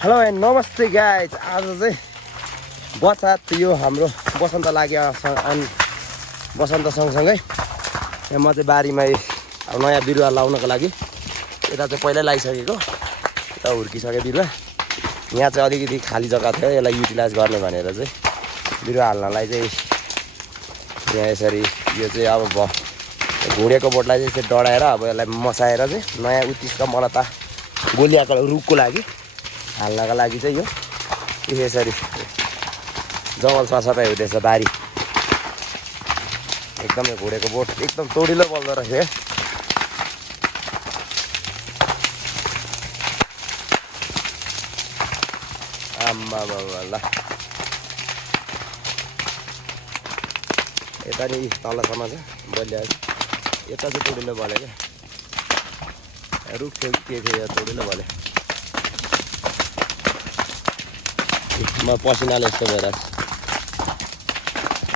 Hello and नमस्ते guys. आज चाहिँ बसात यो हाम्रो बसन्त लाग्यो अनि बसन्त सँगसँगै म चाहिँ बारीमा अब नयाँ बिरुवा लाउनको लागि यता चाहिँ पहिल्यै लगाइसकेको, यता हुर्किसक्यो बिरुवा। यहाँ चाहिँ अलिकति खाली जग्गा थियो, यसलाई युटिलाइज गर्ने भनेर चाहिँ बिरुवा हाल्नलाई चाहिँ यहाँ यसरी यो चाहिँ अब घुँडेको बोटलाई चाहिँ यसरी डढाएर अब यसलाई मसाएर चाहिँ नयाँ उत्तिसको मलता गोलियाको रुखको लागि हाल्नको लागि चाहिँ यो यसरी जङ्गल सरसफाइ हुँदैछ। बारी एकदमै घुँडेको बोट एकदम तोडिलो बल्दो रहेछ। आम्मा बाबा ल यता नि तलसम्म छ बलिया, यता चाहिँ तोडिलो बल्यो क्या। रुख थियो कि के थियो तोडिलो बल्यो। म पसिनाले यस्तो भइरहेको छु।